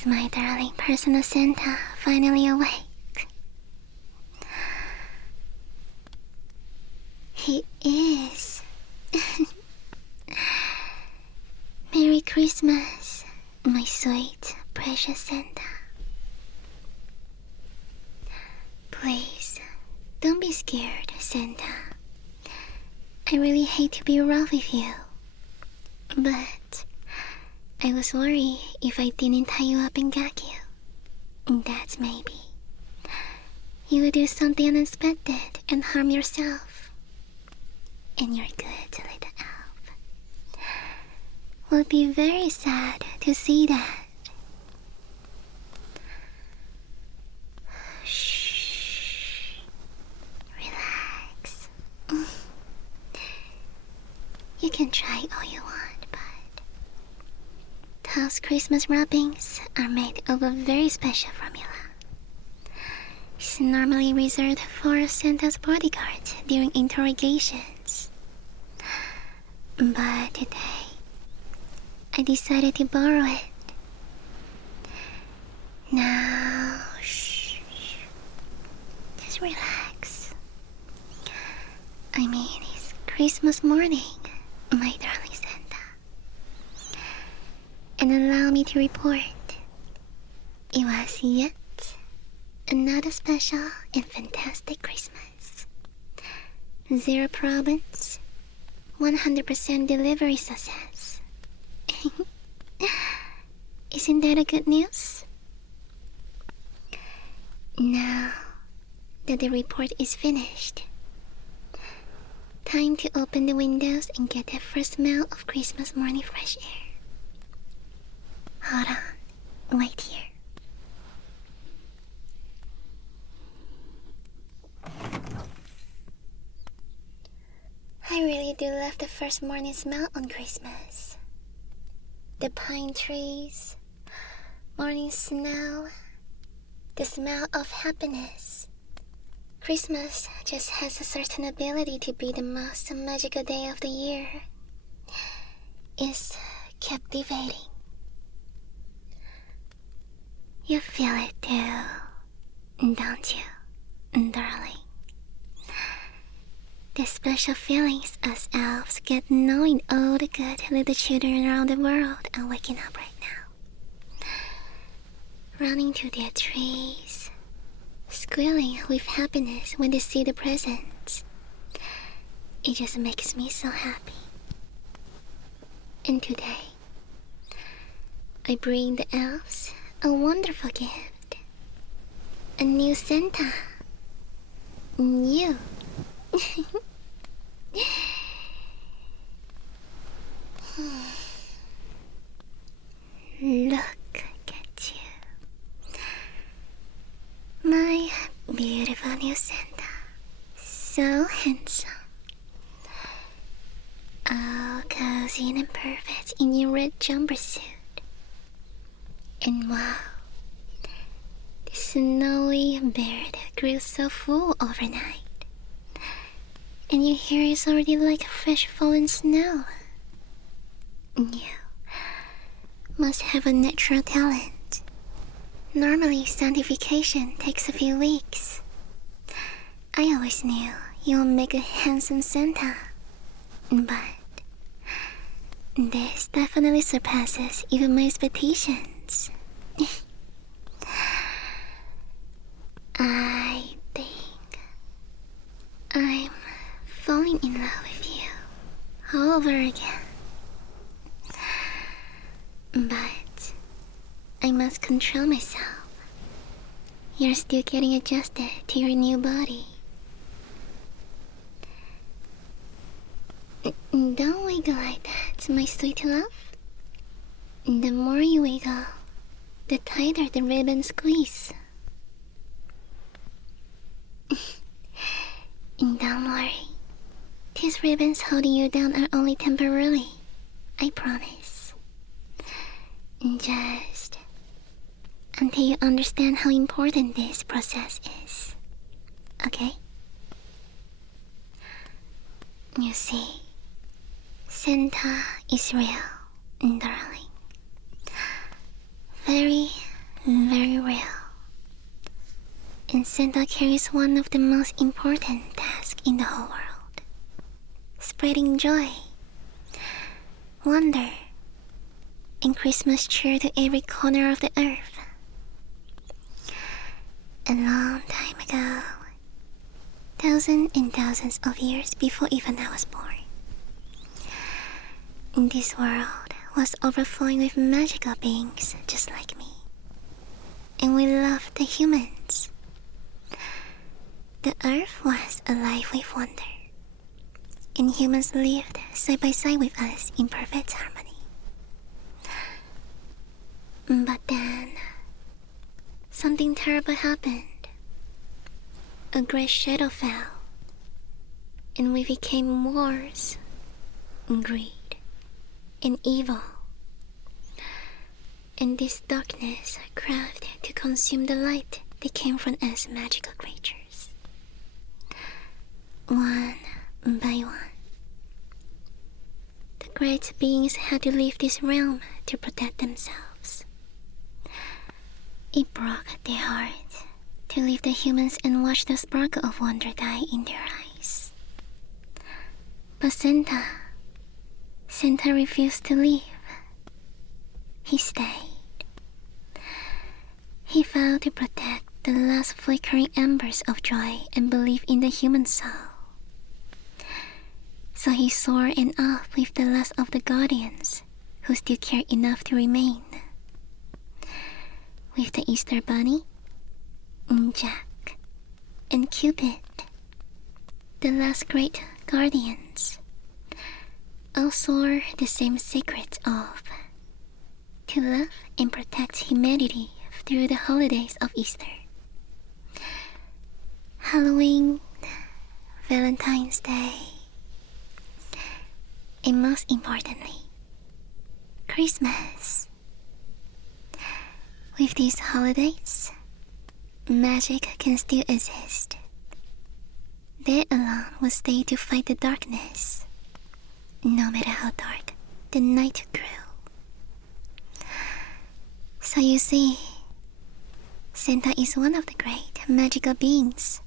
Is my darling personal Santa finally awake? He is. Merry Christmas, my sweet, precious Santa. Please, don't be scared, Santa. I really hate to be rough with you, but I was worried if I didn't tie you up and gag you. That's maybe you would do something unexpected and harm yourself. And your good little elf will be very sad to see that. Shh. Relax. You can try all you want, but those Christmas wrappings are made of a very special formula. It's normally reserved for Santa's bodyguards during interrogations. But today, I decided to borrow it. Now, shh. Just relax. I mean, it's Christmas morning, my darling Santa. And allow me to report, it was yet another special and fantastic Christmas. 0 problems, 100% delivery success. Isn't that a good news? Now that the report is finished, time to open the windows and get that first smell of Christmas morning fresh air. Hold on, wait here. I really do love the first morning smell on Christmas. The pine trees, morning snow, the smell of happiness. Christmas just has a certain ability to be the most magical day of the year. It's captivating. You feel it too, don't you, darling? The special feelings us elves get knowing all the good little children around the world are waking up right now. Running to their trees, squealing with happiness when they see the presents. It just makes me so happy. And today, I bring the elves a wonderful gift. A new Santa. New. Look at you, my beautiful new Santa. So handsome. All cozy and perfect in your red jumper suit. And wow, the snowy beard grew so full overnight. And your hair is already like fresh fallen snow. You must have a natural talent. Normally, sanctification takes a few weeks. I always knew you'll make a handsome Santa. But this definitely surpasses even my expectations. I think I'm falling in love with you all over again. But I must control myself. You're still getting adjusted to your new body. Don't wiggle like that, my sweet love. The more you wiggle, the tighter the ribbons squeeze. Don't worry. These ribbons holding you down are only temporarily. I promise. Just until you understand how important this process is. Okay? You see, Santa is real, darling. Very, Santa carries one of the most important tasks in the whole world: spreading joy, wonder, and Christmas cheer to every corner of the earth. A long time ago, thousands and thousands of years before even I was born, this world was overflowing with magical beings just like me, and we loved the humans. The earth was alive with wonder, and humans lived side by side with us in perfect harmony. But then, something terrible happened. A great shadow fell, and we became wars, greed, and evil. And this darkness craved to consume the light that came from us magical creatures. One by one, the great beings had to leave this realm to protect themselves. It broke their heart to leave the humans and watch the sparkle of wonder die in their eyes. But Santa refused to leave. He stayed. He vowed to protect the last flickering embers of joy and belief in the human soul. So he soared and off with the last of the guardians who still cared enough to remain. With the Easter Bunny, Jack, and Cupid, the last great guardians, all saw the same secret of to love and protect humanity through the holidays of Easter, Halloween, Valentine's Day, and most importantly, Christmas. With these holidays, magic can still exist. That alone will stay to fight the darkness, no matter how dark the night grew. So you see, Santa is one of the great magical beings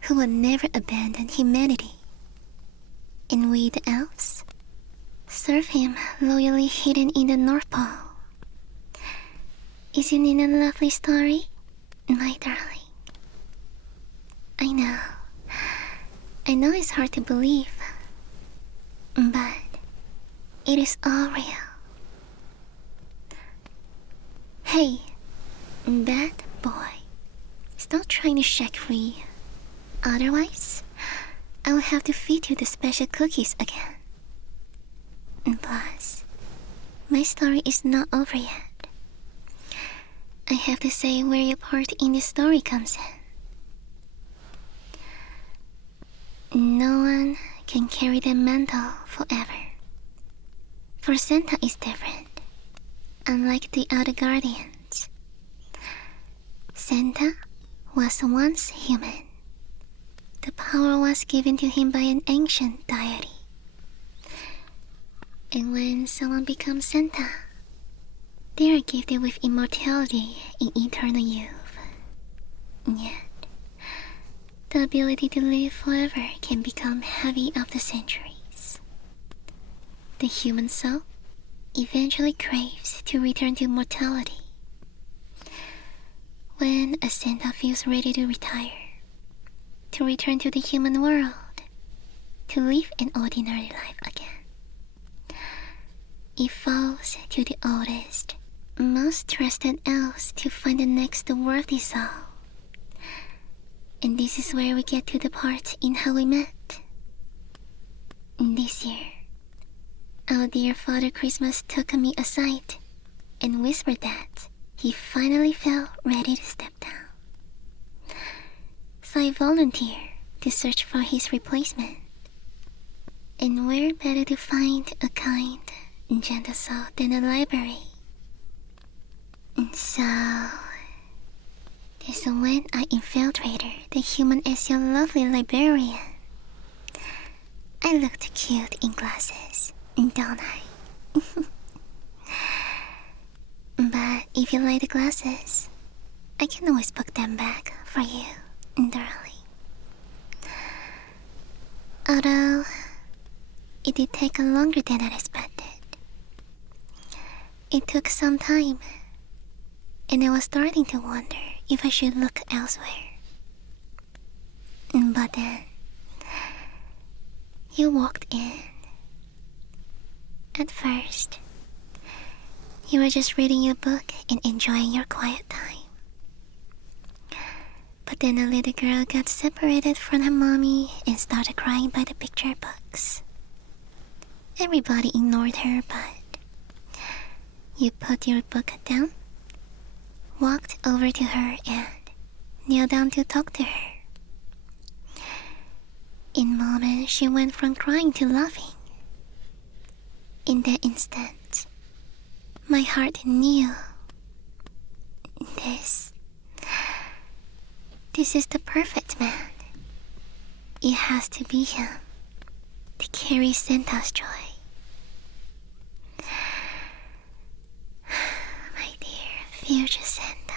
who will never abandon humanity. And we, the elves, serve him loyally hidden in the North Pole. Isn't it a lovely story, my darling? I know it's hard to believe, but it is all real. Hey, bad boy, stop trying to shake free. Otherwise, I will have to feed you the special cookies again. And plus, my story is not over yet. I have to say where your part in the story comes in. No one can carry the mantle forever. For Santa is different, unlike the other guardians. Santa was once human. The power was given to him by an ancient deity. And when someone becomes Santa, they are gifted with immortality and eternal youth. Yet, the ability to live forever can become heavy after centuries. The human soul eventually craves to return to mortality. When a Santa feels ready to retire, to return to the human world, to live an ordinary life again, it falls to the oldest, most trusted elves to find the next worthy soul. And this is where we get to the part in how we met. This year, our dear Father Christmas took me aside and whispered that he finally felt ready to step down. So I volunteered to search for his replacement. And where better to find a kind and gentle soul than a library? And so, this is when I infiltrated the human as your lovely librarian. I looked cute in glasses, don't I? But if you like the glasses, I can always book them back for you darling. Although it did take longer than I expected. It took some time, and I was starting to wonder if I should look elsewhere. But then, you walked in. At first, you were just reading your book and enjoying your quiet time. But then a little girl got separated from her mommy and started crying by the picture books. Everybody ignored her, but you put your book down, walked over to her and knelt down to talk to her. In moments, she went from crying to laughing. In that instant, my heart knew this is the perfect man. It has to be him to carry Santa's joy. My dear future Santa,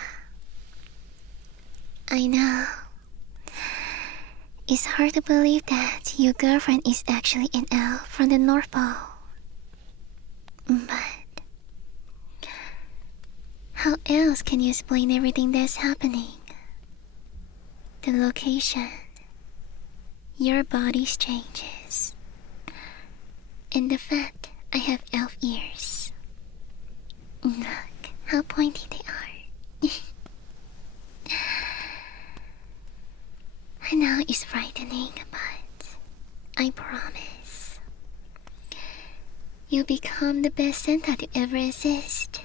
I know it's hard to believe that your girlfriend is actually an elf from the North Pole. But how else can you explain everything that's happening? The location, your body's changes, and the fact I have elf ears. Look how pointy they are. I know it's frightening, but I promise you'll become the best Santa to ever exist.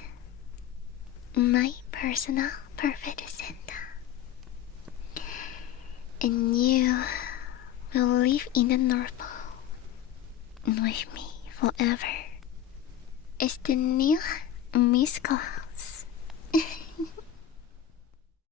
My personal perfect Santa. And you will live in the North Pole with me forever as the new Miss Claus.